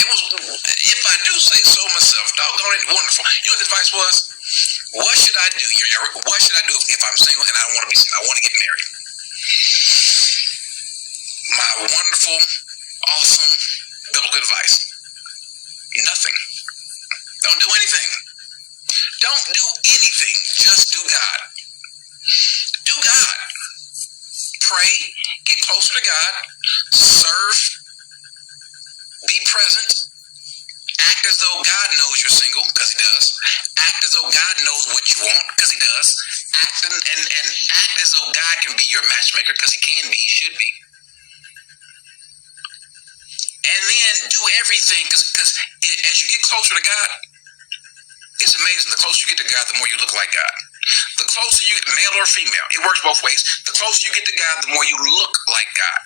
It was, if I do say so myself, doggone it, wonderful. You know what the advice was? What should I do? What should I do if I'm single and I don't want to be single? I want to get married. My wonderful, awesome biblical advice. Nothing. Don't do anything. Don't do anything. Just do God. Do God. Pray. Get closer to God. Serve. Be present. Act as though God knows you're single, because he does. Act as though God knows what you want, because he does. Act and act as though God can be your matchmaker, because he can be, he should be. And then do everything, because as you get closer to God, it's amazing. The closer you get to God, the more you look like God. The closer you get, male or female, it works both ways. The closer you get to God, the more you look like God.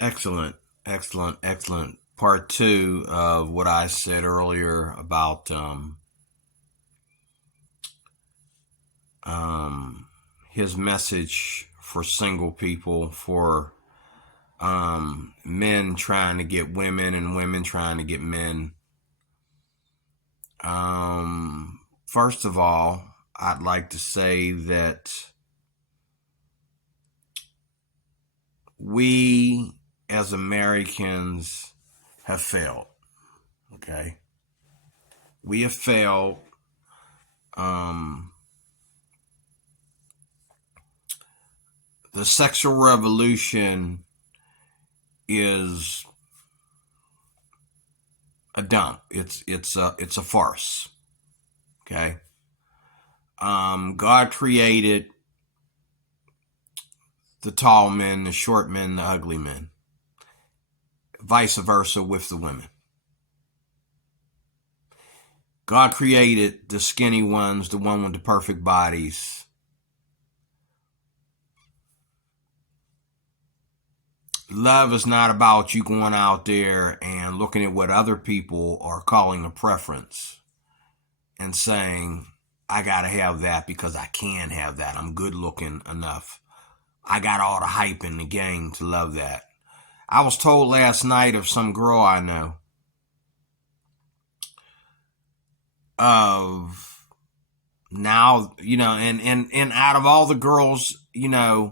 Excellent, excellent, excellent. Part 2 of what I said earlier about his message for single people, for men trying to get women and women trying to get men. First of all, I'd like to say that we as Americans have failed. Okay? We have failed. The sexual revolution is a dump. It's a farce. Okay? God created the tall men, the short men, the ugly men. Vice versa with the women. God created the skinny ones, the one with the perfect bodies. Love is not about you going out there and looking at what other people are calling a preference and saying, I gotta have that because I can have that. I'm good looking enough. I got all the hype in the game to love that. I was told last night of some girl I know of now, and out of all the girls, there's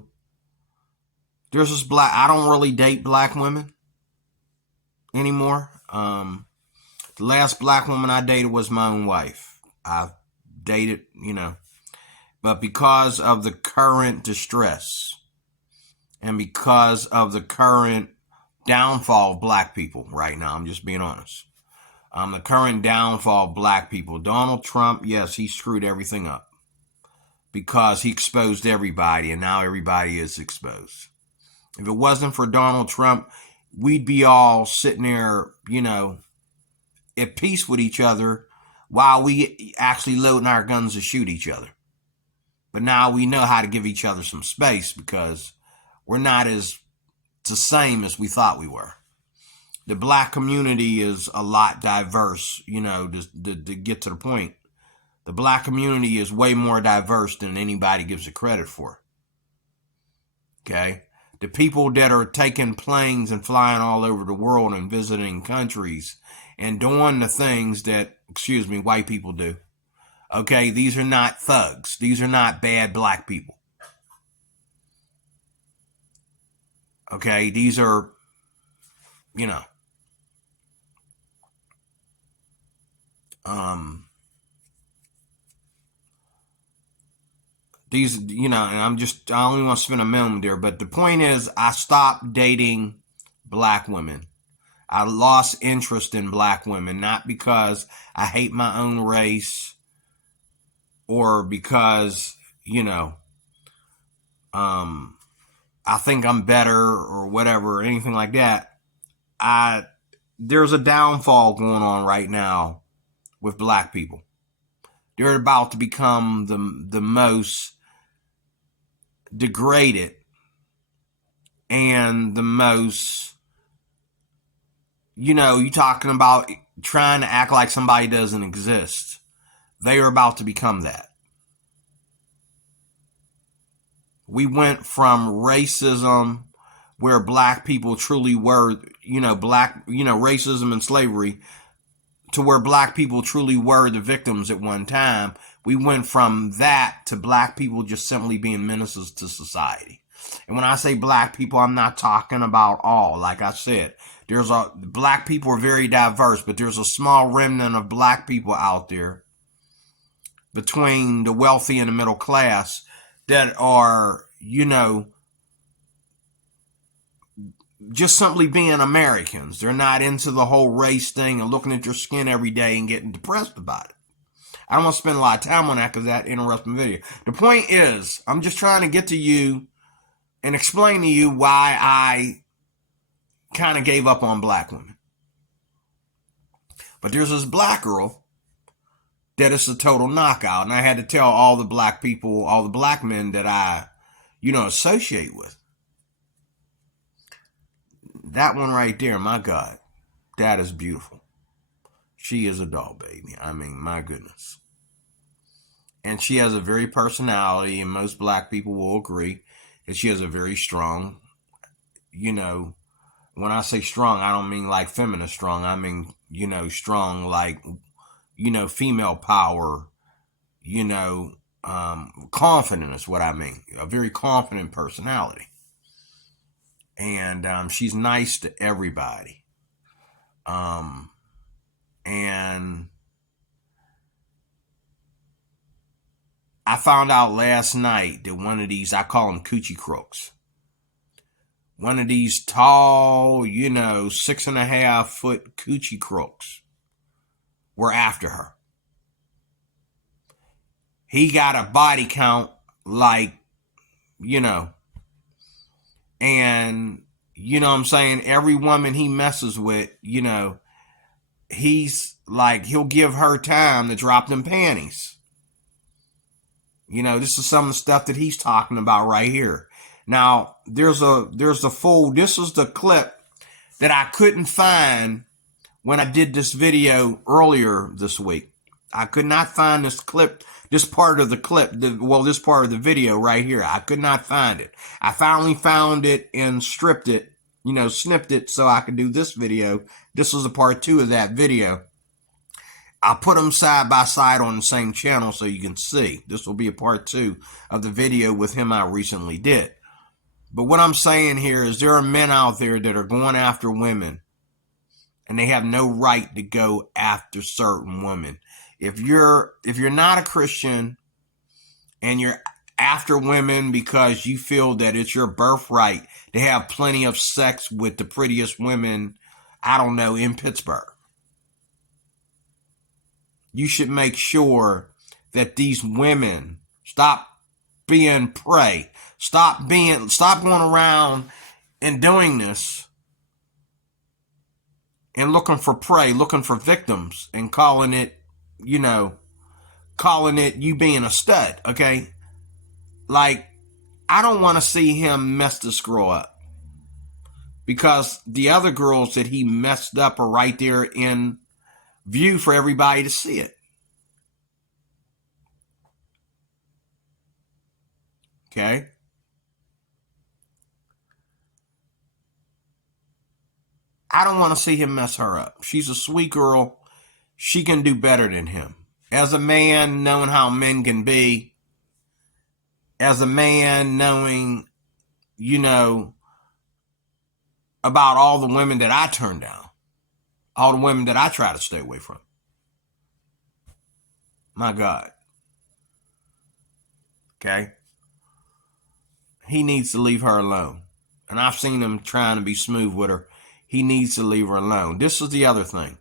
this black, I don't really date black women anymore. The last black woman I dated was my own wife. I've dated, but because of the current distress and because of the current downfall of black people right now, I'm just being honest. The current downfall of black people. Donald Trump, yes, he screwed everything up because he exposed everybody, and now everybody is exposed. If it wasn't for Donald Trump, we'd be all sitting there, at peace with each other while we actually loading our guns to shoot each other. But now we know how to give each other some space because we're not as the same as we thought we were. The black community is a lot diverse, to get to the point. The black community is way more diverse than anybody gives it credit for. Okay? The people that are taking planes and flying all over the world and visiting countries and doing the things that, white people do. Okay, these are not thugs. These are not bad black people. Okay, these are, and I only want to spend a moment there, but the point is I stopped dating black women. I lost interest in black women, not because I hate my own race or because, I think I'm better or whatever, or anything like that. There's a downfall going on right now with black people. They're about to become the most degraded and the most, you talking about trying to act like somebody doesn't exist. They are about to become that. We went from racism, where black people truly were, racism and slavery, to where black people truly were the victims at one time. We went from that to black people just simply being menaces to society. And when I say black people, I'm not talking about all. Like I said, black people are very diverse, but there's a small remnant of black people out there between the wealthy and the middle class that are, just simply being Americans. They're not into the whole race thing and looking at your skin every day and getting depressed about it. I don't want to spend a lot of time on that because that interrupts my video. The point is, I'm just trying to get to you and explain to you why I kind of gave up on black women. But there's this black girl that is a total knockout. And I had to tell all the black people, all the black men that I, associate with. That one right there, my God, that is beautiful. She is a doll, baby. I mean, my goodness. And she has a very personality, and most black people will agree that she has a very strong, when I say strong, I don't mean like feminist strong. I mean, strong like, female power, confident is what I mean. A very confident personality. And she's nice to everybody. And I found out last night that one of these, I call them coochie crooks. One of these tall, 6.5 foot coochie crooks were after her. He got a body count like, and, what I'm saying, every woman he messes with, he's like, he'll give her time to drop them panties. This is some of the stuff that he's talking about right here. Now, this is the clip that I couldn't find when I did this video earlier this week. I could not find this clip, this part of the clip, this part of the video right here. I could not find it. I finally found it and stripped it, snipped it so I could do this video. This was a part 2 of that video. I'll put them side by side on the same channel so you can see. This will be a part 2 of the video with him I recently did. But what I'm saying here is there are men out there that are going after women, and they have no right to go after certain women. If you're not a Christian and you're after women because you feel that it's your birthright to have plenty of sex with the prettiest women, I don't know, in Pittsburgh, you should make sure that these women stop being prey. Stop going around and doing this and looking for prey, looking for victims and calling it you being a stud, okay? Like, I don't want to see him mess this girl up. Because the other girls that he messed up are right there in view for everybody to see it. Okay? I don't want to see him mess her up. She's a sweet girl. She can do better than him. As a man, knowing how men can be, as a man knowing, about all the women that I turn down, all the women that I try to stay away from. My God. Okay? He needs to leave her alone. And I've seen him trying to be smooth with her. He needs to leave her alone. This is the other thing.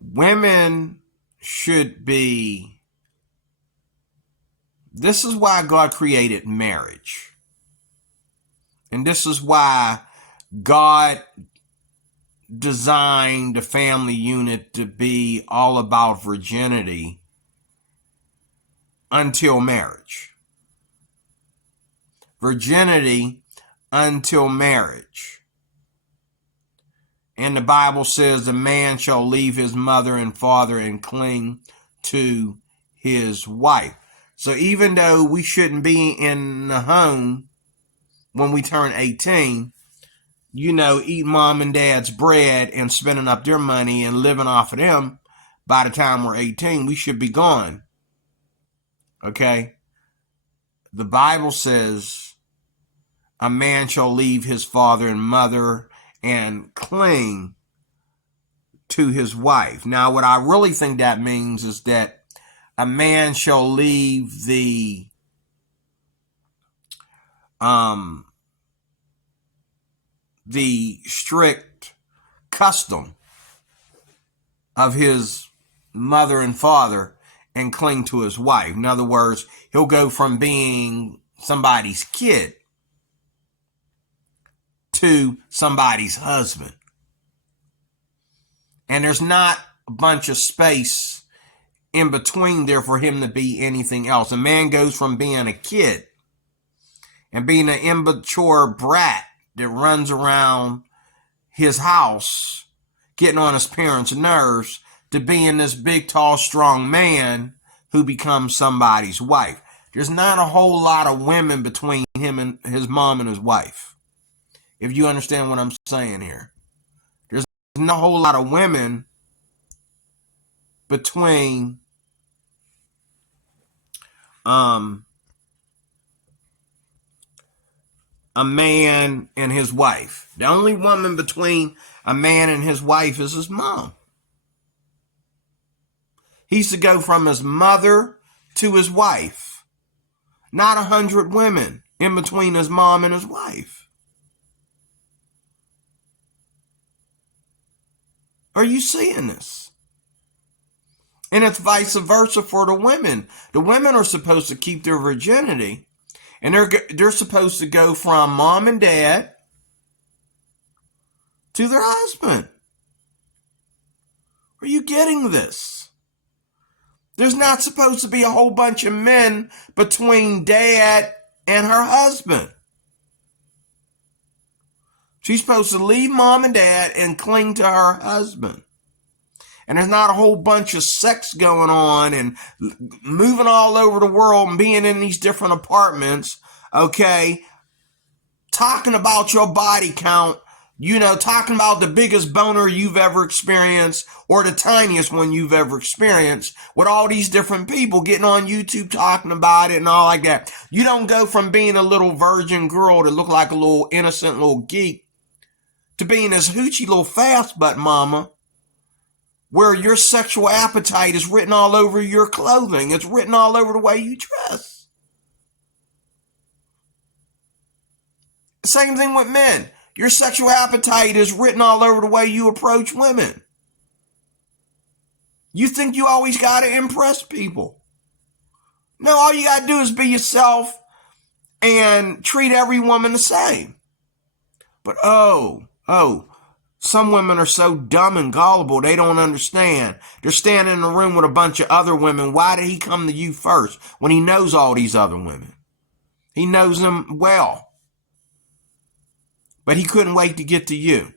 Women should be... This is why God created marriage. And this is why God designed the family unit to be all about virginity until marriage. Virginity until marriage. And the Bible says the man shall leave his mother and father and cling to his wife. So even though we shouldn't be in the home when we turn 18, eating mom and dad's bread and spending up their money and living off of them. By the time we're 18, we should be gone. Okay? The Bible says a man shall leave his father and mother and cling to his wife. Now, what I really think that means is that a man shall leave the strict custom of his mother and father and cling to his wife. In other words, he'll go from being somebody's kid to somebody's husband. And there's not a bunch of space in between there for him to be anything else. A man goes from being a kid and being an immature brat that runs around his house, getting on his parents' nerves, to being this big, tall, strong man who becomes somebody's wife. There's not a whole lot of women between him and his mom and his wife. If you understand what I'm saying here. There's not a whole lot of women between a man and his wife. The only woman between a man and his wife is his mom. He's to go from his mother to his wife. Not 100 women in between his mom and his wife. Are you seeing this? And it's vice versa for the women. The women are supposed to keep their virginity, and they're supposed to go from mom and dad to their husband. Are you getting this? There's not supposed to be a whole bunch of men between dad and her husband. She's supposed to leave mom and dad and cling to her husband. And there's not a whole bunch of sex going on and moving all over the world and being in these different apartments, okay, talking about your body count, talking about the biggest boner you've ever experienced or the tiniest one you've ever experienced, with all these different people getting on YouTube talking about it and all like that. You don't go from being a little virgin girl that looked like a little innocent little geek to being this hoochie little fast butt mama, where your sexual appetite is written all over your clothing. It's written all over the way you dress. Same thing with men. Your sexual appetite is written all over the way you approach women. You think you always got to impress people. No, all you got to do is be yourself and treat every woman the same. But some women are so dumb and gullible, they don't understand. They're standing in a room with a bunch of other women. Why did he come to you first when he knows all these other women? He knows them well. But he couldn't wait to get to you.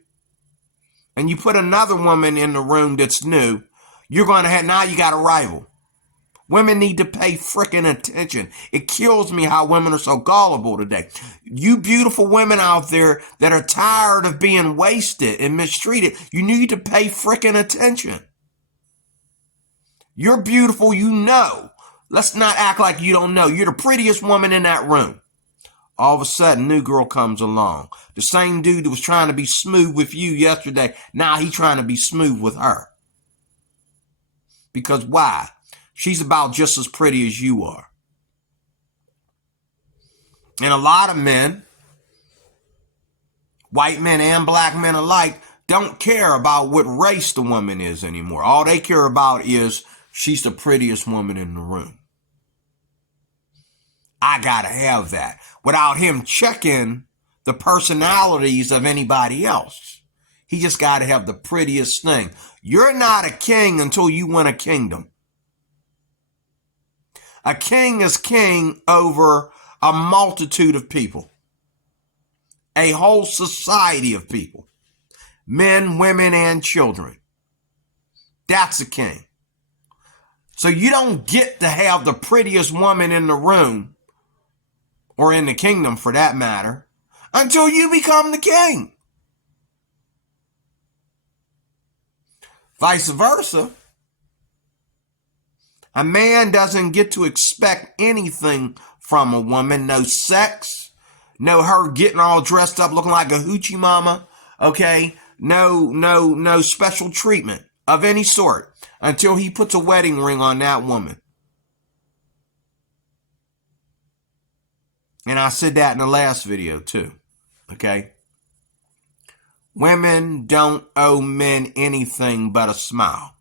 And you put another woman in the room that's new, you're going to have, now you got a rival. Women need to pay frickin' attention. It kills me how women are so gullible today. You beautiful women out there that are tired of being wasted and mistreated, you need to pay frickin' attention. You're beautiful, Let's not act like you don't know. You're the prettiest woman in that room. All of a sudden, new girl comes along. The same dude that was trying to be smooth with you yesterday, now he's trying to be smooth with her. Because why? She's about just as pretty as you are. And a lot of men, white men and black men alike, don't care about what race the woman is anymore. All they care about is she's the prettiest woman in the room. I gotta have that without him checking the personalities of anybody else. He just gotta have the prettiest thing. You're not a king until you win a kingdom. A king is king over a multitude of people. A whole society of people. Men, women, and children. That's a king. So you don't get to have the prettiest woman in the room, or in the kingdom for that matter, until you become the king. Vice versa. A man doesn't get to expect anything from a woman. No sex, no her getting all dressed up looking like a hoochie mama, okay? No special treatment of any sort until he puts a wedding ring on that woman. And I said that in the last video too, okay? Women don't owe men anything but a smile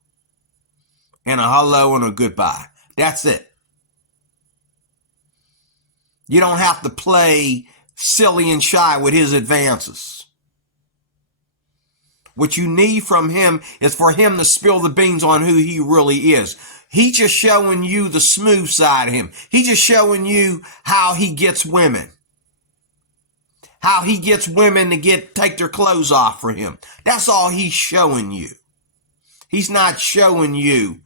and a hello and a goodbye. That's it. You don't have to play silly and shy with his advances. What you need from him is for him to spill the beans on who he really is. He's just showing you the smooth side of him. He's just showing you how he gets women. How he gets women to take their clothes off for him. That's all he's showing you. He's not showing you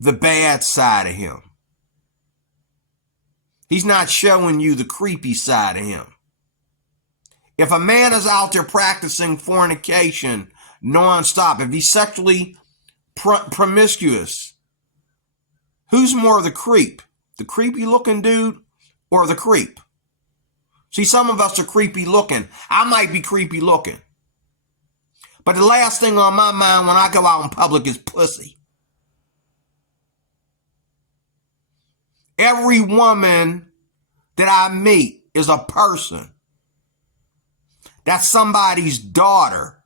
the bad side of him. He's not showing you the creepy side of him. If a man is out there practicing fornication nonstop, if he's sexually promiscuous, who's more the creep? The creepy looking dude or the creep? See, some of us are creepy looking. I might be creepy looking. But the last thing on my mind when I go out in public is pussy. Every woman that I meet is a person. That's somebody's daughter.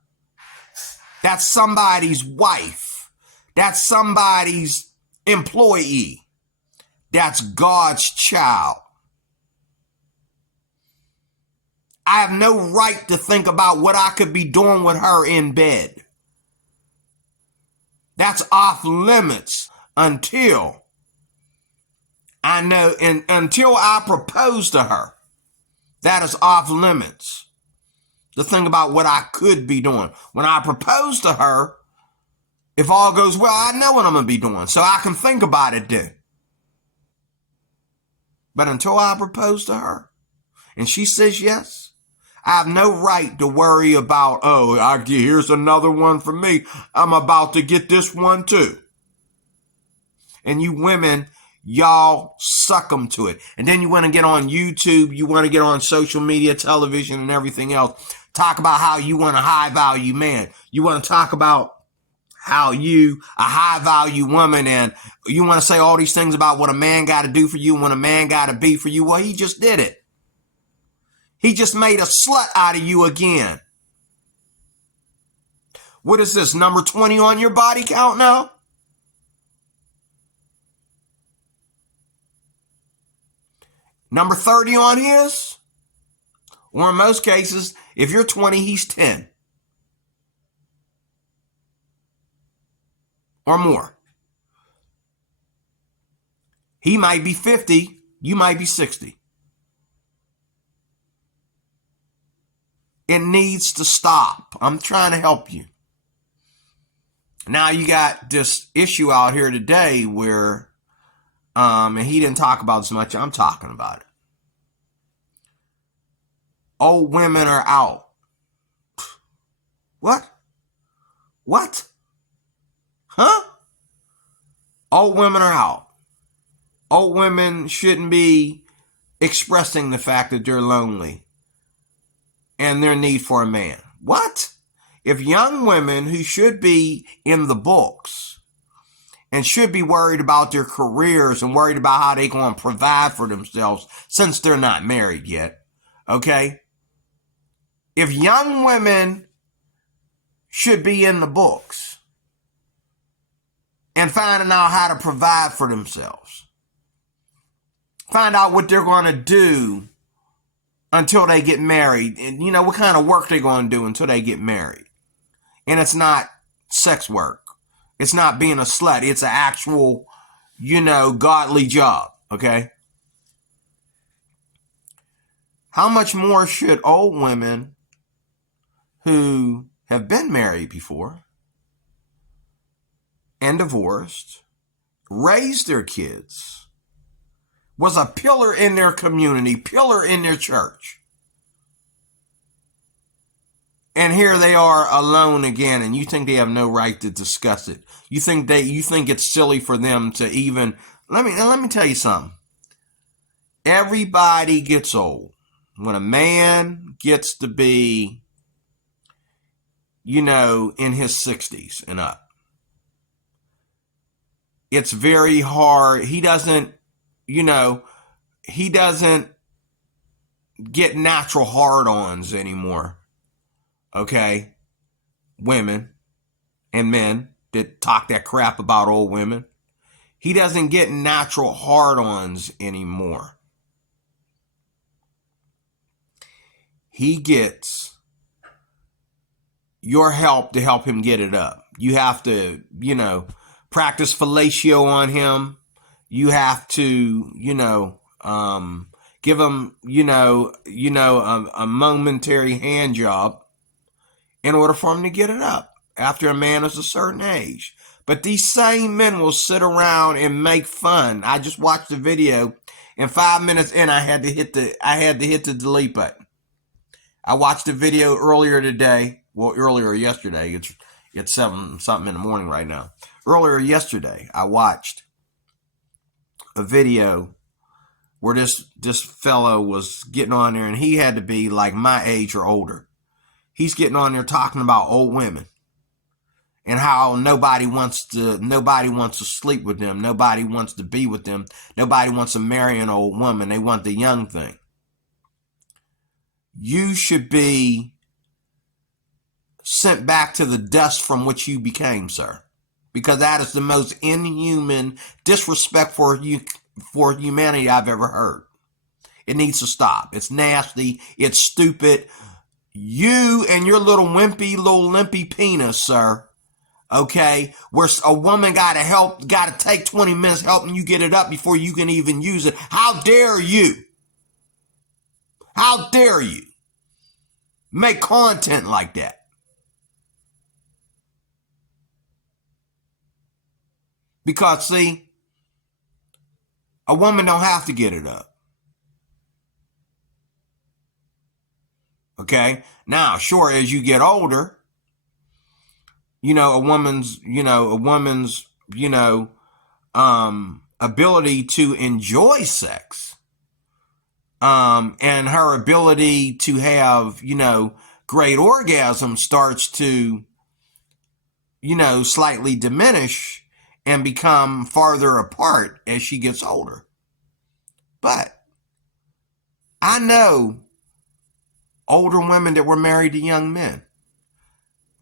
That's somebody's wife. That's somebody's employee. That's God's child. I have no right to think about what I could be doing with her in bed. That's off limits until I know, and until I propose to her. That is off limits. To think about what I could be doing. When I propose to her, if all goes well, I know what I'm going to be doing. So I can think about it then. But until I propose to her, and she says yes, I have no right to worry about, here's another one for me. I'm about to get this one too. And you women, y'all suck them to it. And then you want to get on YouTube, you want to get on social media, television, and everything else. Talk about how you want a high value man. You want to talk about how you, a high value woman, and you want to say all these things about what a man got to do for you and what a man got to be for you. Well, he just did it. He just made a slut out of you again. What is this, number 20 on your body count now? Number 30 on his? Or in most cases, if you're 20, he's 10. Or more. He might be 50, you might be 60. It needs to stop. I'm trying to help you. Now you got this issue out here today where, and he didn't talk about it as much, I'm talking about it. Old women are out. What? What? Huh? Old women are out. Old women shouldn't be expressing the fact that they're lonely and their need for a man. What? If young women who should be in the books and should be worried about their careers and worried about how they're going to provide for themselves since they're not married yet, okay? If young women should be in the books and finding out how to provide for themselves, find out what they're going to do until they get married, and you know what kind of work they're going to do until they get married. And it's not sex work. It's not being a slut. It's an actual, godly job, okay? How much more should old women who have been married before and divorced, raised their kids, was a pillar in their community, pillar in their church, And here they are alone again, and you think they have no right to discuss it. You think it's silly for them to even let me tell you something. Everybody gets old. When a man gets to be, in his 60s and up, it's very hard. He doesn't get natural hard-ons anymore. Okay? Women and men that talk that crap about old women. He doesn't get natural hard-ons anymore. He gets your help to help him get it up. You have to, practice fellatio on him. You have to, give him, a momentary hand job in order for him to get it up after a man is a certain age. But these same men will sit around and make fun. I just watched the video, and 5 minutes in, I had to hit the delete button. I watched the video earlier yesterday. It's 7 something in the morning right now. Earlier yesterday, I watched a video where this fellow was getting on there, and he had to be like my age or older. He's getting on there talking about old women and how nobody wants to sleep with them. Nobody wants to be with them. Nobody wants to marry an old woman. They want the young thing. You should be sent back to the dust from which you became, sir, because that is the most inhuman disrespect for humanity I've ever heard. It needs to stop. It's nasty. It's stupid. You and your little limpy penis, sir. Okay, where a woman got to take 20 minutes helping you get it up before you can even use it. How dare you? How dare you make content like that? Because, see, a woman don't have to get it up. Okay? Now, sure, as you get older, a woman's ability to enjoy sex, and her ability to have, great orgasm starts to, slightly diminish and become farther apart as she gets older. But I know older women that were married to young men.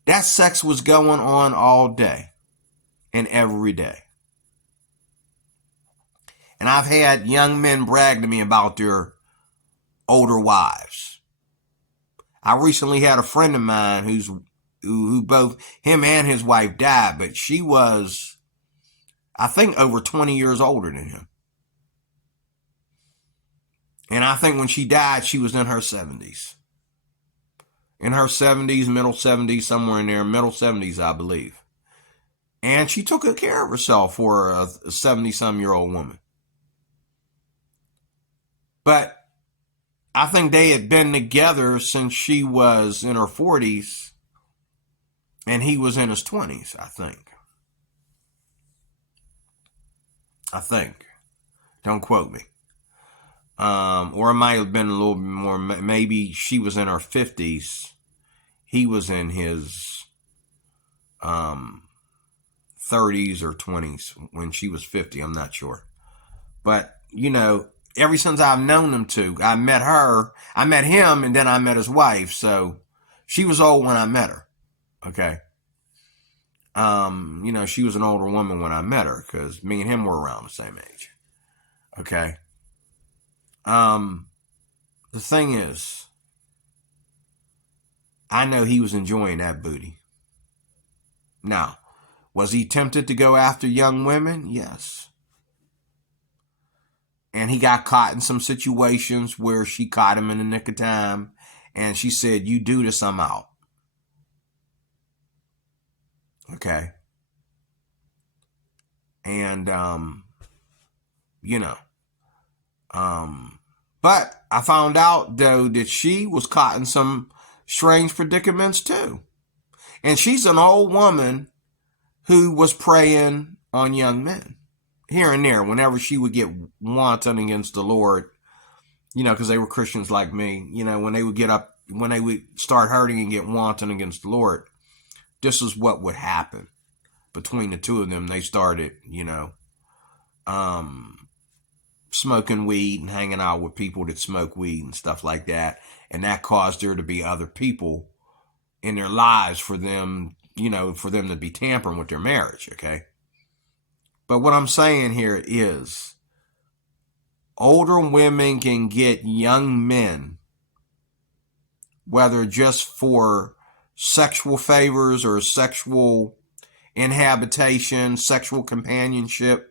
That sex was going on all day and every day. And I've had young men brag to me about their older wives. I recently had a friend of mine who both him and his wife died, but she was, I think, over 20 years older than him. And I think when she died, she was in her 70s. In her 70s, middle 70s, somewhere in there, middle 70s, I believe. And she took good care of herself for a 70-some-year-old woman. But I think they had been together since she was in her 40s and he was in his 20s, I think. Don't quote me. Or it might have been a little bit more. Maybe she was in her 50s. He was in his 30s or 20s when she was 50. I'm not sure. But, ever since I've known them two, I met him, and then I met his wife. So she was old when I met her. Okay. She was an older woman when I met her because me and him were around the same age. Okay. The thing is, I know he was enjoying that booty. Now, was he tempted to go after young women? Yes. And he got caught in some situations where she caught him in the nick of time, and she said, "You do this, I'm out." Okay. And, but I found out, though, that she was caught in some strange predicaments too. And she's an old woman who was preying on young men here and there whenever she would get wanton against the Lord, because they were Christians like me, when they would start hurting and get wanton against the Lord, this is what would happen between the two of them. They started, smoking weed and hanging out with people that smoke weed and stuff like that. And that caused there to be other people in their lives for them to be tampering with their marriage, okay? But what I'm saying here is older women can get young men, whether just for sexual favors or sexual inhabitation, sexual companionship,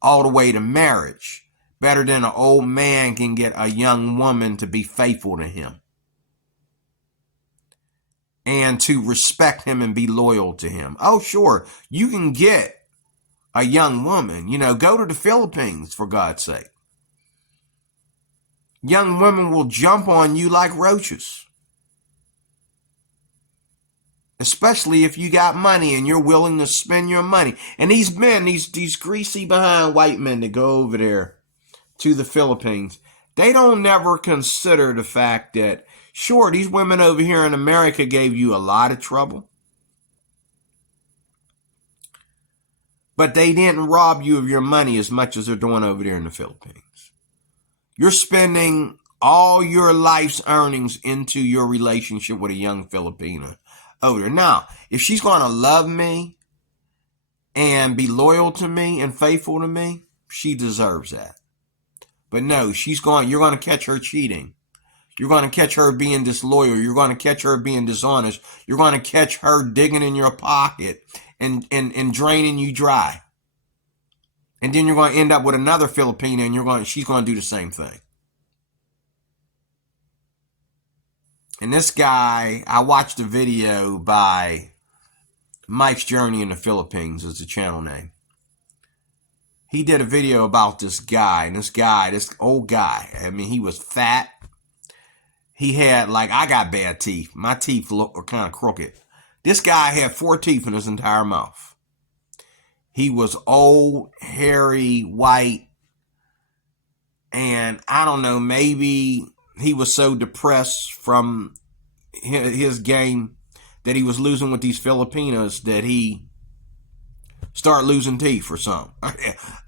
all the way to marriage, better than an old man can get a young woman to be faithful to him and to respect him and be loyal to him. Oh, sure, you can get a young woman, go to the Philippines, for God's sake. Young women will jump on you like roaches. Especially if you got money and you're willing to spend your money. And these men, these greasy behind white men that go over there to the Philippines, they don't never consider the fact that, sure, these women over here in America gave you a lot of trouble, but they didn't rob you of your money as much as they're doing over there in the Philippines. You're spending all your life's earnings into your relationship with a young Filipina over there. Now, if she's going to love me and be loyal to me and faithful to me, she deserves that. But no, you're going to catch her cheating. You're going to catch her being disloyal. You're going to catch her being dishonest. You're going to catch her digging in your pocket and draining you dry. And then you're going to end up with another Filipina and she's going to do the same thing. And this guy, I watched a video by Mike's Journey in the Philippines, is the channel name. He did a video about this guy, and this old guy, he was fat. He had, I got bad teeth. My teeth were kind of crooked. This guy had 4 teeth in his entire mouth. He was old, hairy, white, and I don't know, maybe he was so depressed from his game that he was losing with these Filipinas that he started losing teeth or something.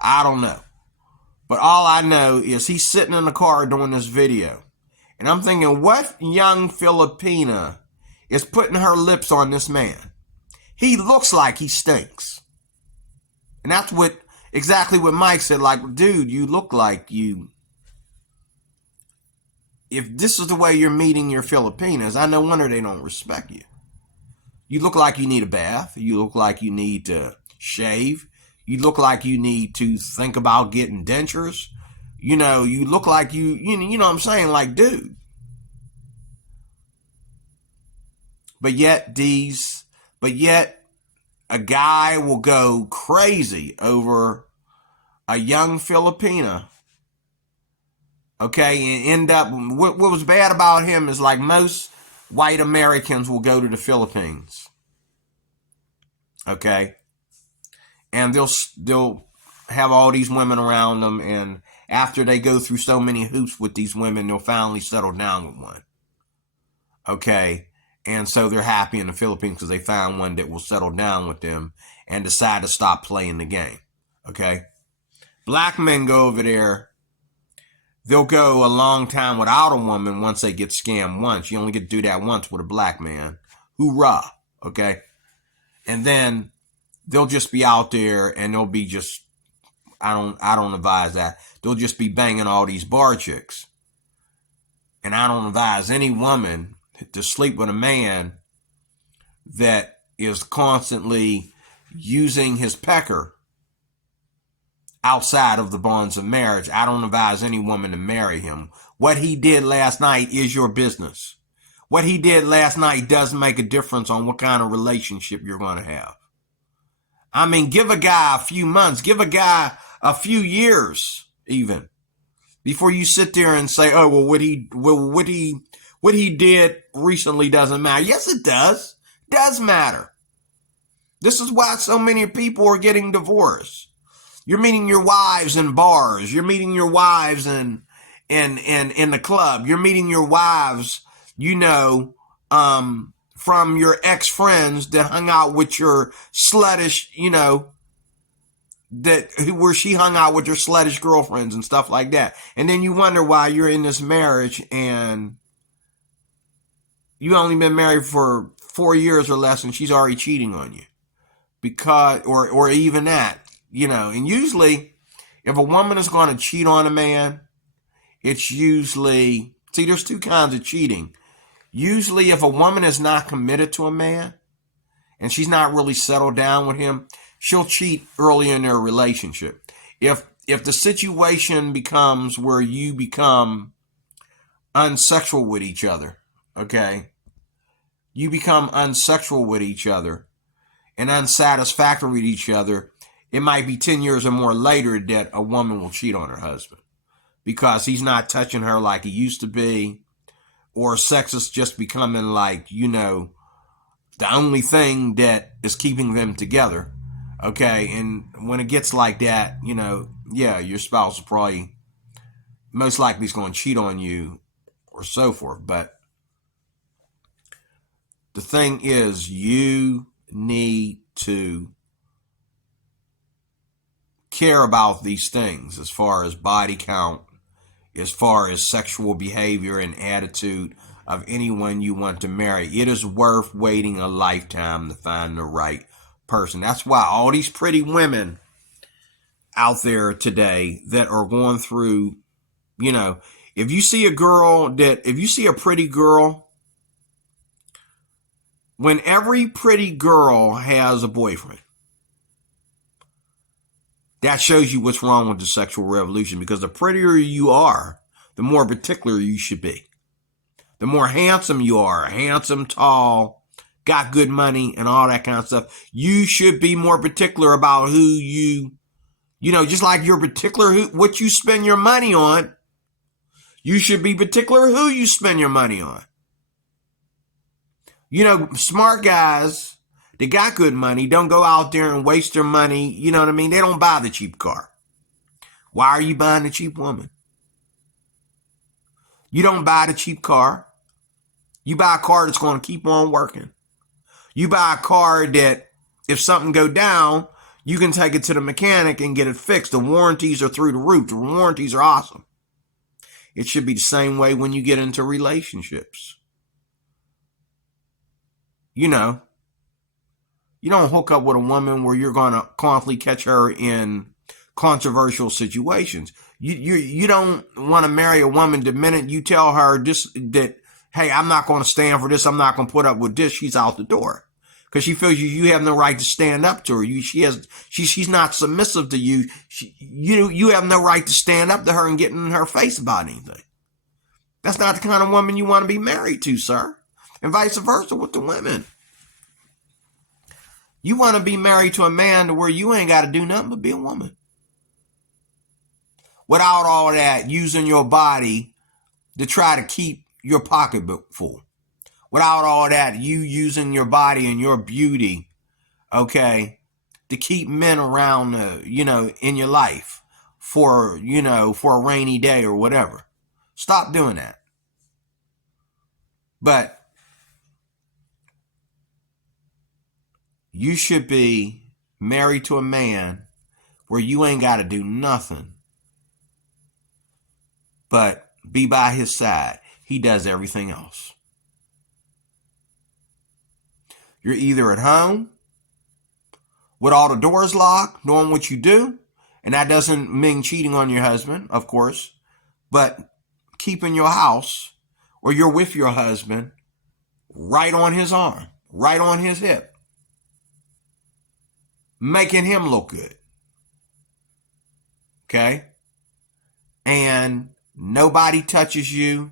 I don't know. But all I know is he's sitting in the car doing this video. And I'm thinking, what young Filipina is putting her lips on this man? He looks like he stinks. And that's exactly what Mike said. Dude, you look like you. If this is the way you're meeting your Filipinas, I no wonder they don't respect you. You look like you need a bath. You look like you need to shave. You look like you need to think about getting dentures. You look like you know what I'm saying? Dude. But yet a guy will go crazy over a young Filipina. Okay, and end up, what was bad about him is most white Americans will go to the Philippines. Okay, and they'll have all these women around them, and after they go through so many hoops with these women, they'll finally settle down with one. Okay, and so they're happy in the Philippines because they found one that will settle down with them and decide to stop playing the game. Okay, black men go over there. They'll go a long time without a woman once they get scammed once. You only get to do that once with a black man. Hoorah. Okay? And then they'll just be out there and they'll be just, I don't advise that. They'll just be banging all these bar chicks. And I don't advise any woman to sleep with a man that is constantly using his pecker outside of the bonds of marriage. I don't advise any woman to marry him. What he did last night is your business. What he did last night doesn't make a difference on what kind of relationship you're going to have. Give a guy a few months, give a guy a few years even, before you sit there and say, oh, well, What he did recently doesn't matter. Yes, it does. It does matter. This is why so many people are getting divorced. You're meeting your wives in bars. You're meeting your wives in the club. You're meeting your wives, from your ex-friends that hung out with your sluttish, where she hung out with your sluttish girlfriends and stuff like that. And then you wonder why you're in this marriage and you only been married for 4 years or less and she's already cheating on you. Because, or even that, and usually if a woman is going to cheat on a man, it's usually, there's two kinds of cheating. Usually if a woman is not committed to a man and she's not really settled down with him, she'll cheat early in their relationship. If the situation becomes where you become unsexual with each other, okay? You become unsexual with each other and unsatisfactory with each other, it might be 10 years or more later that a woman will cheat on her husband because he's not touching her like he used to be, or sex is just becoming like, the only thing that is keeping them together. Okay. And when it gets like that, your spouse is probably most likely is going to cheat on you or so forth. But the thing is, you need to care about these things as far as body count, as far as sexual behavior and attitude of anyone you want to marry. It is worth waiting a lifetime to find the right person. That's why all these pretty women out there today that are going through, if you see a pretty girl, when every pretty girl has a boyfriend, that shows you what's wrong with the sexual revolution, because the prettier you are, the more particular you should be. The more handsome you are, handsome, tall, got good money and all that kind of stuff, you should be more particular about who just like you're particular what you spend your money on, you should be particular who you spend your money on. Smart guys that got good money don't go out there and waste their money. You know what I mean? They don't buy the cheap car. Why are you buying the cheap woman? You don't buy the cheap car. You buy a car that's going to keep on working. You buy a car that if something go down, you can take it to the mechanic and get it fixed. The warranties are through the roof. The warranties are awesome. It should be the same way when you get into relationships. You don't hook up with a woman where you're going to constantly catch her in controversial situations. You don't want to marry a woman the minute you tell her that, hey, I'm not going to stand for this, I'm not going to put up with this, she's out the door. Because she feels you have no right to stand up to her. She's not submissive to you. You have no right to stand up to her and get in her face about anything. That's not the kind of woman you want to be married to, sir. And vice versa with the women. You want to be married to a man to where you ain't got to do nothing but be a woman. Without all that using your body to try to keep your pocketbook full. Without all that you using your body and your beauty, okay, to keep men around, in your life for a rainy day or whatever. Stop doing that. But you should be married to a man where you ain't got to do nothing but be by his side. He does everything else. You're either at home with all the doors locked, knowing what you do, and that doesn't mean cheating on your husband, of course, but keeping your house, or you're with your husband right on his arm, right on his hip, making him look good. Okay? And nobody touches you.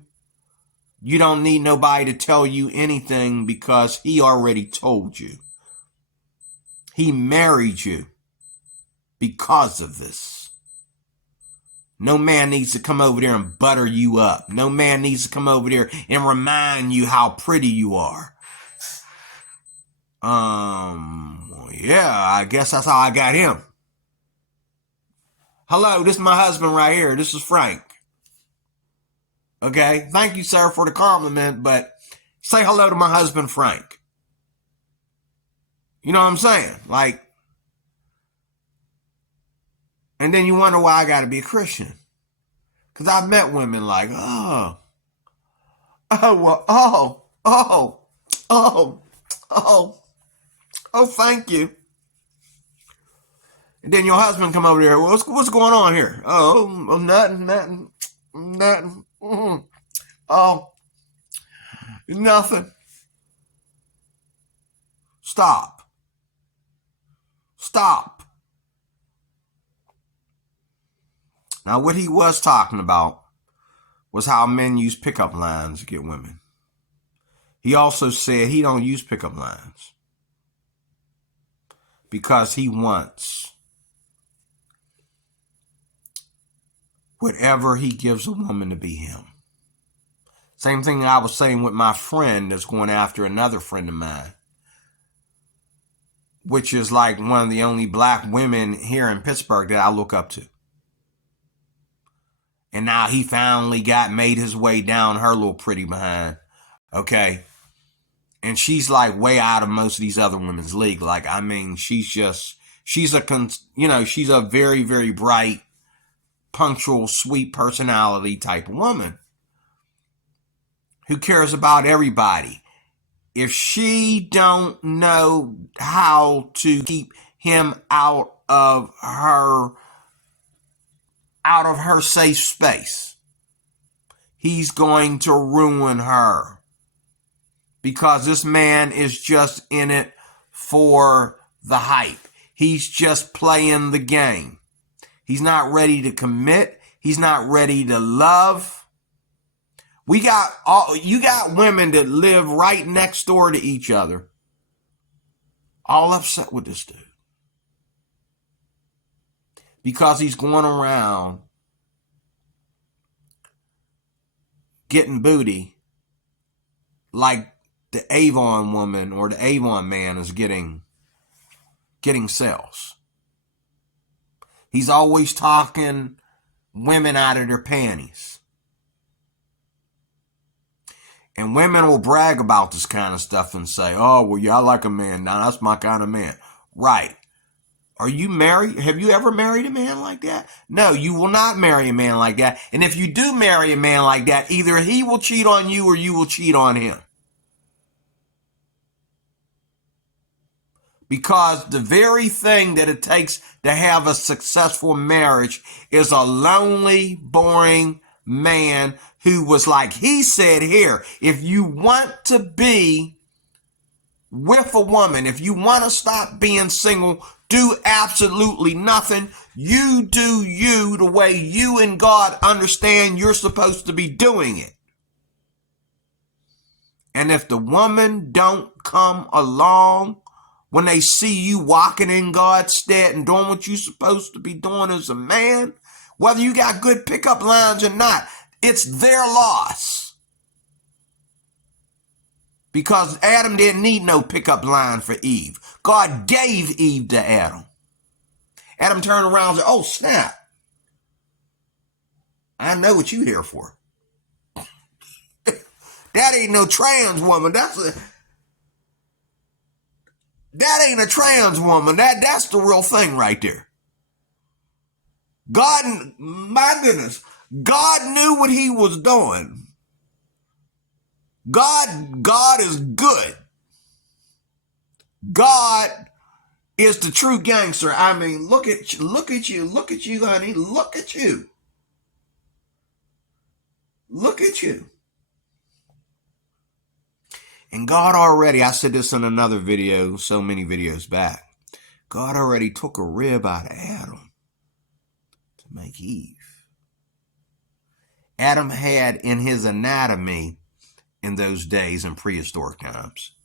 You don't need nobody to tell you anything because he already told you. He married you because of this. No man needs to come over there and butter you up. No man needs to come over there and remind you how pretty you are. Yeah, I guess that's how I got him. Hello, this is my husband right here. This is Frank. Okay, thank you, sir, for the compliment, but say hello to my husband, Frank. You know what I'm saying? Like, and then you wonder why I got to be a Christian. Because I've met women like, oh, thank you. And then your husband come over there. What's going on here? Oh, nothing. Oh, nothing. Stop. Now, what he was talking about was how men use pickup lines to get women. He also said he don't use pickup lines because he wants whatever he gives a woman to be him. Same thing I was saying with my friend that's going after another friend of mine, which is like one of the only black women here in Pittsburgh that I look up to. And now he finally made his way down her little pretty behind. Okay. And she's like way out of most of these other women's league. Like, I mean, she's a very, very bright, punctual, sweet personality type of woman who cares about everybody. If she don't know how to keep him out of her safe space, he's going to ruin her, because this man is just in it for the hype. He's just playing the game. He's not ready to commit. He's not ready to love. You got women that live right next door to each other, all upset with this dude because he's going around getting booty like the Avon woman or the Avon man is getting sales. He's always talking women out of their panties. And women will brag about this kind of stuff and say, oh, well, yeah, I like a man. Now, that's my kind of man. Right. Are you married? Have you ever married a man like that? No, you will not marry a man like that. And if you do marry a man like that, either he will cheat on you or you will cheat on him. Because the very thing that it takes to have a successful marriage is a lonely, boring man who was, like he said here, if you want to be with a woman, if you want to stop being single, do absolutely nothing. You do you the way you and God understand you're supposed to be doing it. And if the woman don't come along when they see you walking in God's stead and doing what you're supposed to be doing as a man, whether you got good pickup lines or not, it's their loss. Because Adam didn't need no pickup line for Eve. God gave Eve to Adam. Adam turned around and said, oh, snap. I know what you here for. That ain't no trans woman. That ain't a trans woman. That's the real thing right there. God, my goodness, God knew what he was doing. God is good. God is the true gangster. I mean, look at you, honey. Look at you. Look at you. And God already, I said this in another video, so many videos back, God already took a rib out of Adam to make Eve. Adam had in his anatomy in those days in prehistoric times,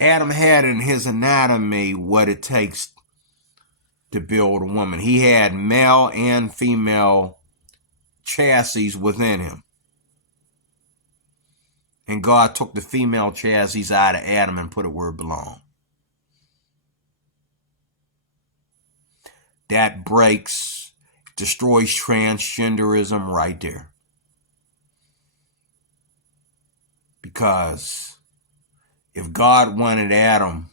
Adam had in his anatomy what it takes to build a woman. He had male and female chassis within him. And God took the female chassis out of Adam and put it where it belonged. That destroys transgenderism right there. Because if God wanted Adam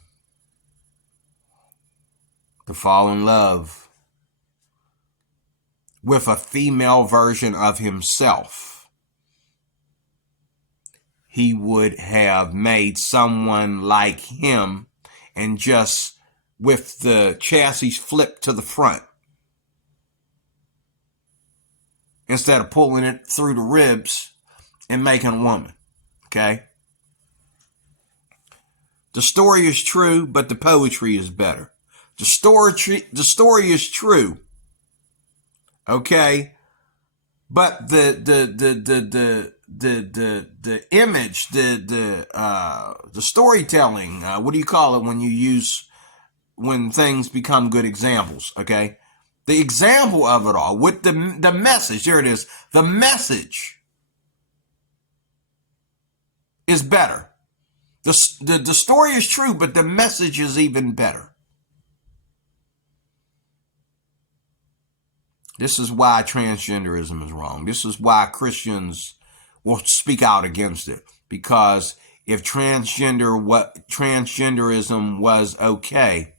to fall in love with a female version of himself, he would have made someone like him and just with the chassis flipped to the front instead of pulling it through the ribs and making a woman. Okay? The story is true, but the poetry is better. The story is true. Okay? But the image, the storytelling, what do you call it when things become good examples, okay? The example of it all with the message, here it is. The message is better. The story is true, but the message is even better. This is why transgenderism is wrong. This is why Christians will speak out against it. Because if transgenderism was okay,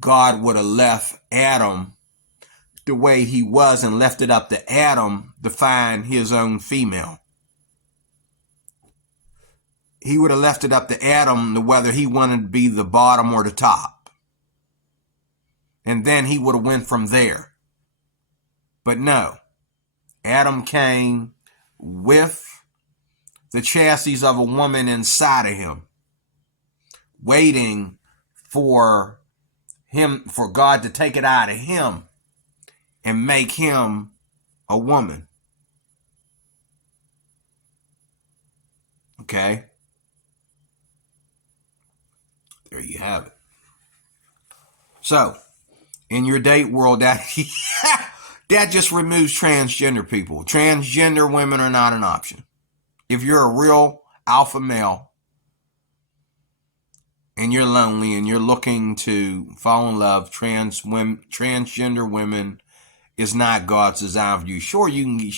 God would have left Adam the way he was and left it up to Adam to find his own female. He would have left it up to Adam to whether he wanted to be the bottom or the top. And then he would have went from there. But no, Adam came with the chassis of a woman inside of him, waiting for God to take it out of him and make him a woman. Okay? There you have it. So, in your date world, that just removes transgender people. Transgender women are not an option. If you're a real alpha male and you're lonely and you're looking to fall in love, transgender women is not God's design for you. Sure, you can you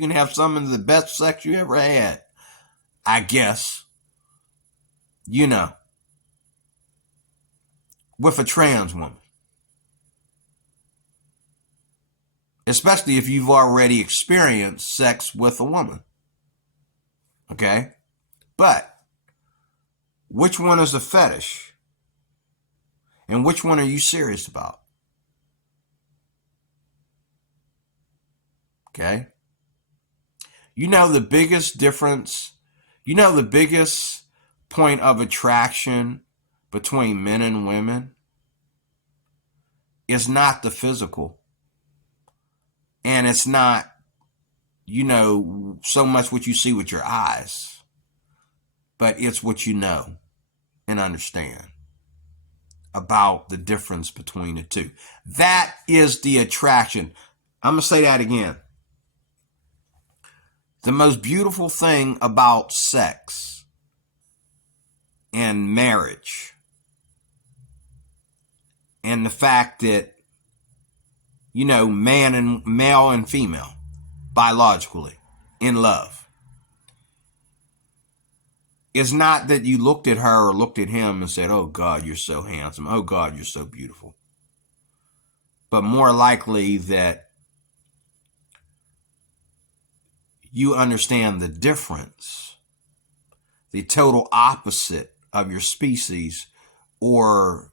can have some of the best sex you ever had. I guess. You know. With a trans woman. Especially if you've already experienced sex with a woman. Okay? But which one is a fetish? And which one are you serious about? Okay? You know the biggest difference, the biggest point of attraction between men and women is not the physical. And it's not, so much what you see with your eyes, but it's what you know and understand about the difference between the two. That is the attraction. I'm going to say that again. The most beautiful thing about sex and marriage and the fact that, male and female, biologically, in love, is not that you looked at her or looked at him and said, oh God, you're so handsome. Oh God, you're so beautiful. But more likely that you understand the difference, the total opposite of your species, or,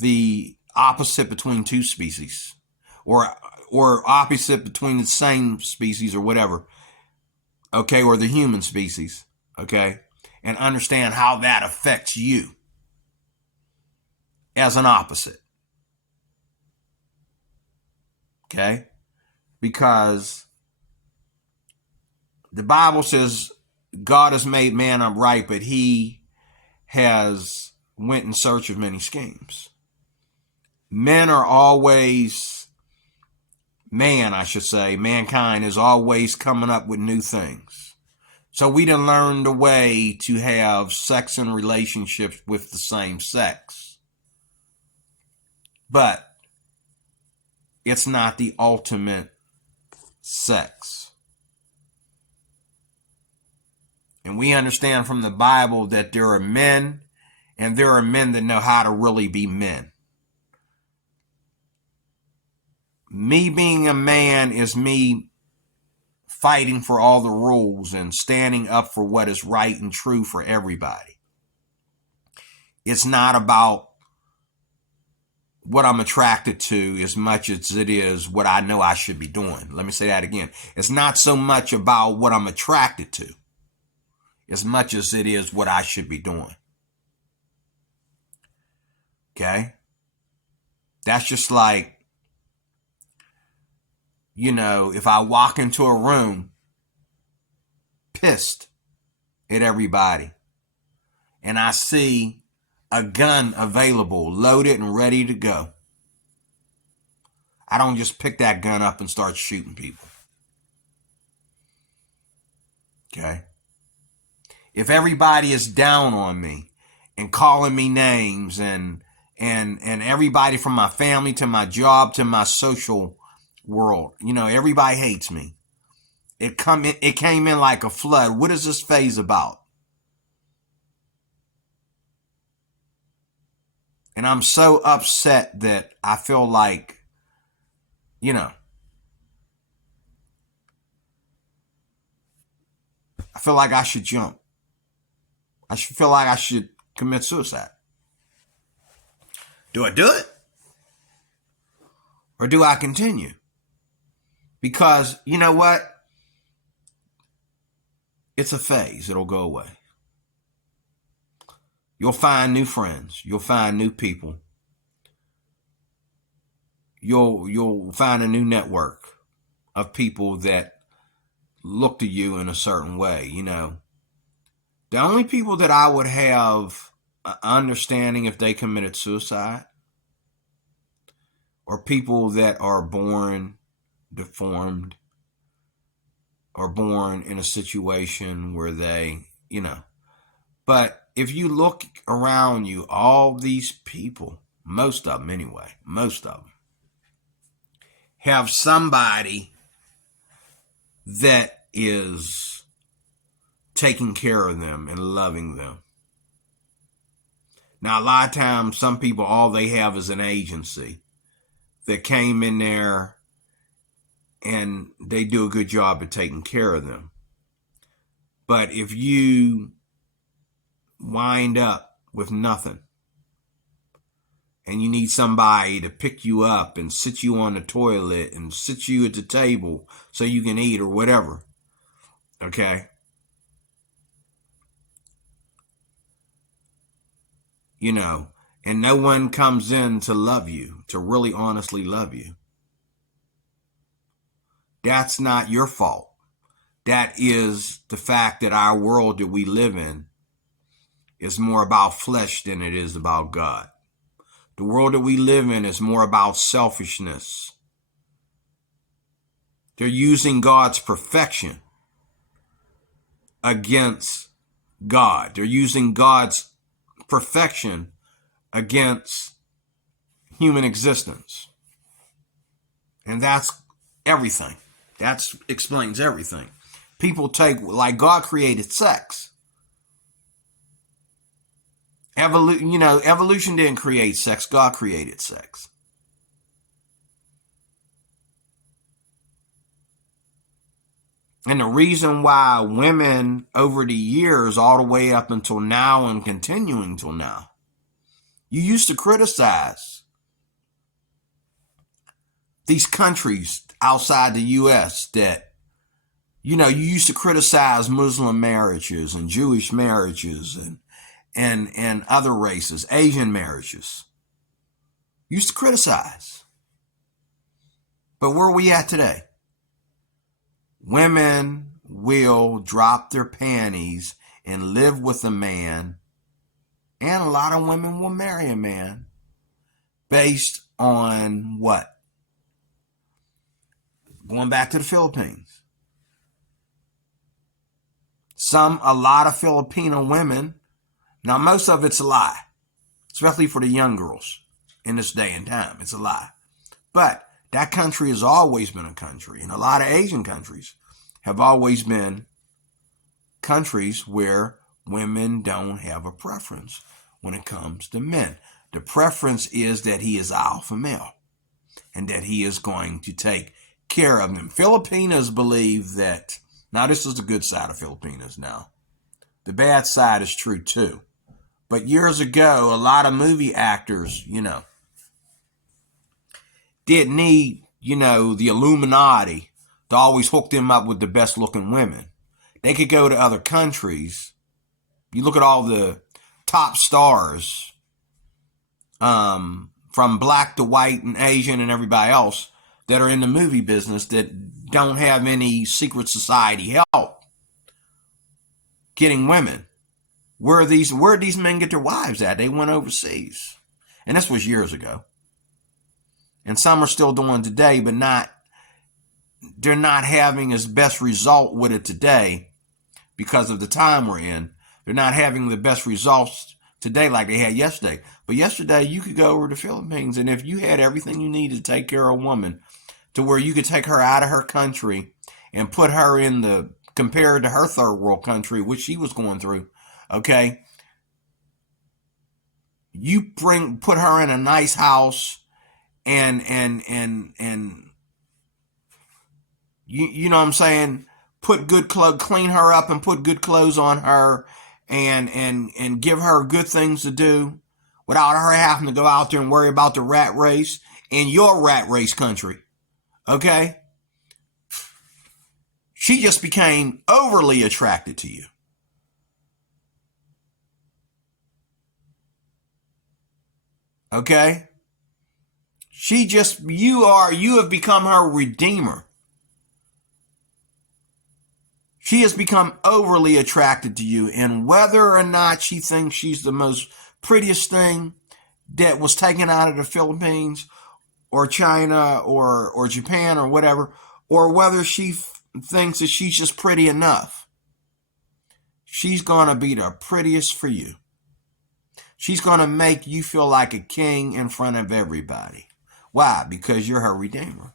the opposite between two species, or opposite between the same species or whatever, okay, or the human species, okay, and understand how that affects you as an opposite, okay, because the Bible says God has made man upright, but he has went in search of many schemes. Men are always, mankind is always coming up with new things. So we done learned a way to have sex and relationships with the same sex. But it's not the ultimate sex. And we understand from the Bible that there are men, and there are men that know how to really be men. Me being a man is me fighting for all the rules and standing up for what is right and true for everybody. It's not about what I'm attracted to as much as it is what I know I should be doing. Let me say that again. It's not so much about what I'm attracted to as much as it is what I should be doing. Okay? That's just like, if I walk into a room pissed at everybody and I see a gun available, loaded and ready to go, I don't just pick that gun up and start shooting people. Okay? If everybody is down on me and calling me names and everybody from my family to my job to my social world, everybody hates me. It came in like a flood. What is this phase about? And I'm so upset that I feel like, I feel like I should jump. I should feel like I should commit suicide. Do I do it? Or do I continue? Because you know what? It's a phase. It'll go away. You'll find new friends. You'll find new people. You'll find a new network of people that look to you in a certain way. The only people that I would have an understanding if they committed suicide are people that are born deformed or born in a situation where they, But if you look around you, all these people, most of them, have somebody that is taking care of them and loving them. Now, a lot of times, some people, all they have is an agency that came in there and they do a good job of taking care of them. But if you wind up with nothing and you need somebody to pick you up and sit you on the toilet and sit you at the table so you can eat or whatever, okay? And no one comes in to love you, to really honestly love you. That's not your fault. That is the fact that our world that we live in is more about flesh than it is about God. The world that we live in is more about selfishness. They're using God's perfection against God. They're using God's perfection against human existence. And that's everything. That explains everything. People take, like God created sex. Evolution didn't create sex. God created sex. And the reason why women over the years, all the way up until now and continuing till now, you used to criticize these countries outside the U.S. that, you used to criticize Muslim marriages and Jewish marriages and other races, Asian marriages. You used to criticize. But where are we at today? Women will drop their panties and live with a man, and a lot of women will marry a man based on what? Going back to the Philippines. A lot of Filipino women, now most of it's a lie, especially for the young girls in this day and time. It's a lie. But that country has always been a country, and a lot of Asian countries have always been countries where women don't have a preference when it comes to men. The preference is that he is alpha male and that he is going to take care of them. Filipinos believe that, now this is the good side of Filipinos now. The bad side is true too. But years ago, a lot of movie actors, didn't need, the Illuminati to always hook them up with the best looking women. They could go to other countries. You look at all the top stars, from black to white and Asian and everybody else that are in the movie business that don't have any secret society help getting women. Where did these men get their wives at? They went overseas. And this was years ago. And some are still doing today, but they're not having as best result with it today because of the time we're in. They're not having the best results today like they had yesterday. But yesterday, you could go over to the Philippines, and if you had everything you needed to take care of a woman to where you could take her out of her country and put her compared to her third world country, which she was going through, okay? You put her in a nice house and you know what I'm saying? Put good clothes, clean her up and put good clothes on her and give her good things to do without her having to go out there and worry about the rat race in your rat race country. Okay? She just became overly attracted to you. Okay? You have become her redeemer. She has become overly attracted to you, and whether or not she thinks she's the most prettiest thing that was taken out of the Philippines or China or Japan or whatever, or whether she thinks that she's just pretty enough, she's going to be the prettiest for you. She's going to make you feel like a king in front of everybody. Why? Because you're her redeemer.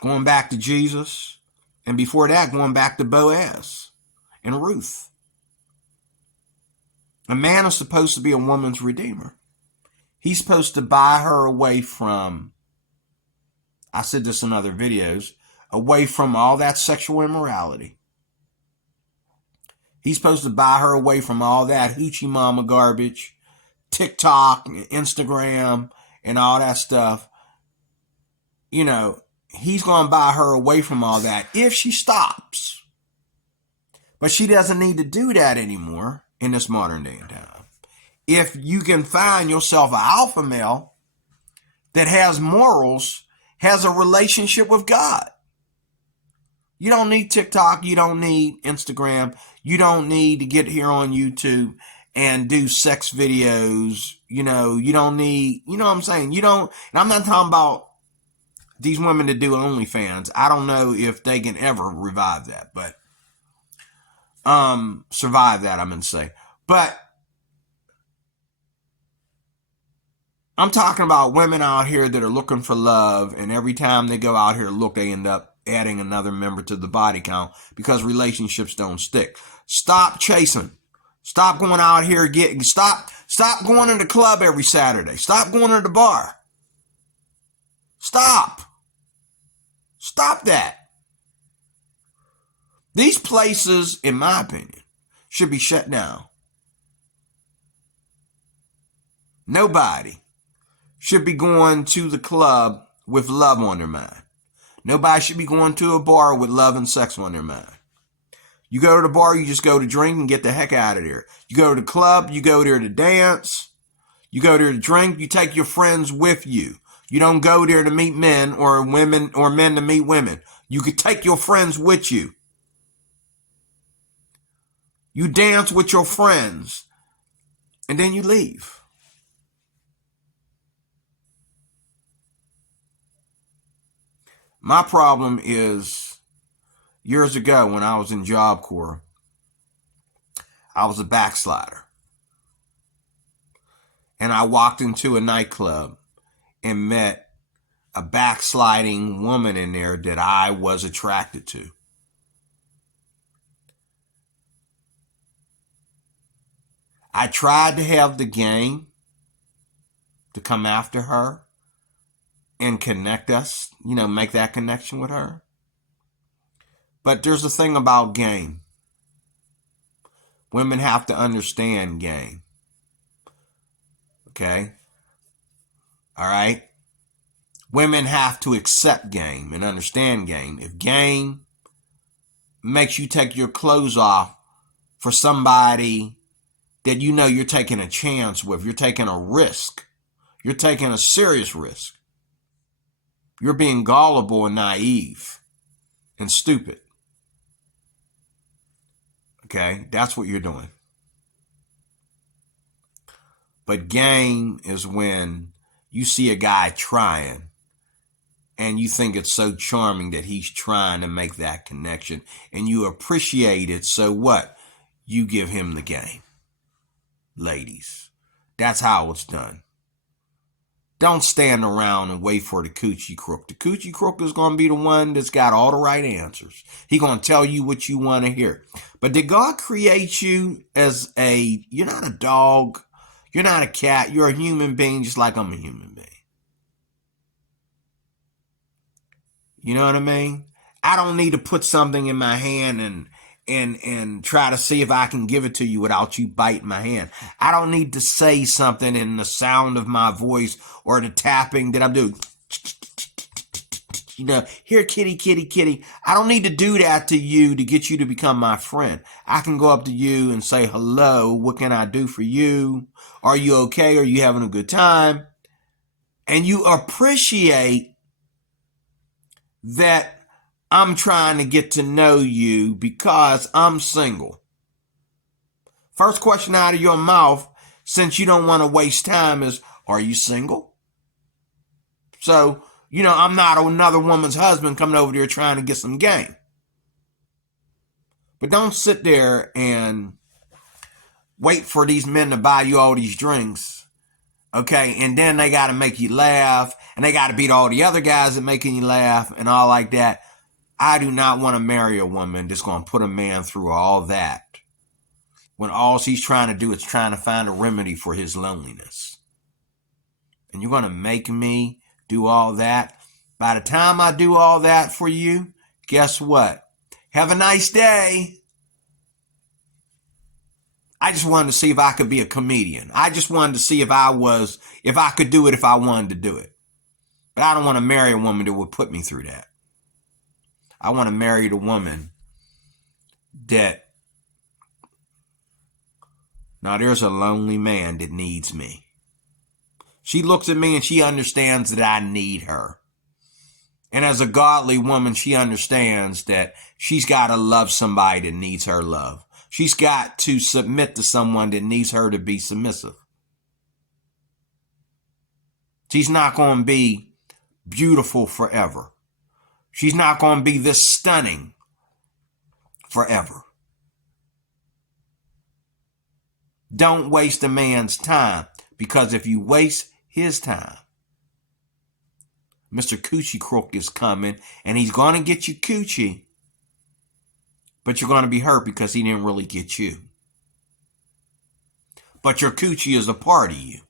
Going back to Jesus, and before that, going back to Boaz and Ruth. A man is supposed to be a woman's redeemer. He's supposed to buy her away from, I said this in other videos, away from all that sexual immorality. He's supposed to buy her away from all that hoochie mama garbage, TikTok, Instagram, and all that stuff. He's going to buy her away from all that if she stops. But she doesn't need to do that anymore in this modern day and time. If you can find yourself an alpha male that has morals, has a relationship with God. You don't need TikTok. You don't need Instagram. You don't need to get here on YouTube and do sex videos. You don't need, what I'm saying? And I'm not talking about these women that do OnlyFans. I don't know if they can ever revive that, but survive that, I'm going to say. But I'm talking about women out here that are looking for love, and every time they go out here to look, they end up adding another member to the body count because relationships don't stick. Stop chasing. Stop going out here stop going to the club every Saturday. Stop going to the bar. Stop that. These places, in my opinion, should be shut down. Nobody should be going to the club with love on their mind. Nobody should be going to a bar with love and sex on their mind. You go to the bar, you just go to drink and get the heck out of there. You go to the club, you go there to dance. You go there to drink, you take your friends with you. You don't go there to meet men or women or men to meet women. You could take your friends with you. You dance with your friends and then you leave. My problem is years ago when I was in Job Corps, I was a backslider. And I walked into a nightclub and met a backsliding woman in there that I was attracted to. I tried to have the game to come after her and connect us, make that connection with her. But there's a thing about game. Women have to understand game. Okay? All right? Women have to accept game and understand game. If game makes you take your clothes off for somebody that you're taking a chance with, you're taking a risk, you're taking a serious risk, you're being gullible and naive and stupid. Okay? That's what you're doing. But game is when you see a guy trying and you think it's so charming that he's trying to make that connection and you appreciate it. So what? You give him the game. Ladies, that's how it's done. Don't stand around and wait for the coochie crook. The coochie crook is going to be the one that's got all the right answers. He's going to tell you what you want to hear. But did God create you as you're not a dog, you're not a cat, you're a human being just like I'm a human being. You know what I mean? I don't need to put something in my hand and try to see if I can give it to you without you biting my hand. I don't need to say something in the sound of my voice or the tapping that I'm doing. Here, kitty, kitty, kitty. I don't need to do that to you to get you to become my friend. I can go up to you and say, hello, what can I do for you? Are you okay? Are you having a good time? And you appreciate that I'm trying to get to know you because I'm single. First question out of your mouth, since you don't want to waste time, is, are you single? So, I'm not another woman's husband coming over there trying to get some game. But don't sit there and wait for these men to buy you all these drinks. Okay, and then they got to make you laugh, and they got to beat all the other guys at making you laugh and all like that. I do not want to marry a woman that's going to put a man through all that when all she's trying to do is trying to find a remedy for his loneliness. And you're going to make me do all that? By the time I do all that for you, guess what? Have a nice day. I just wanted to see if I could be a comedian. I just wanted to see if I could do it if I wanted to do it. But I don't want to marry a woman that would put me through that. I want to marry the woman that, now there's a lonely man that needs me. She looks at me and she understands that I need her. And as a godly woman, she understands that she's got to love somebody that needs her love. She's got to submit to someone that needs her to be submissive. She's not going to be beautiful forever. She's not going to be this stunning forever. Don't waste a man's time, because if you waste his time, Mr. Coochie Crook is coming and he's going to get you coochie. But you're going to be hurt because he didn't really get you. But your coochie is a part of you.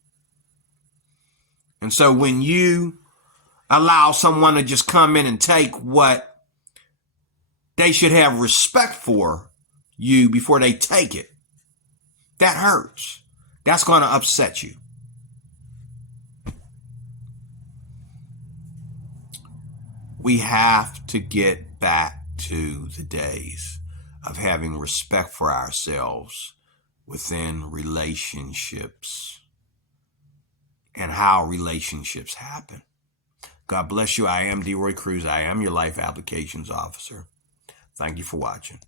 And so when you allow someone to just come in and take what they should have respect for you before they take it, that hurts. That's going to upset you. We have to get back to the days of having respect for ourselves within relationships and how relationships happen. God bless you. I am DeRoy Cruz. I am your life applications officer. Thank you for watching.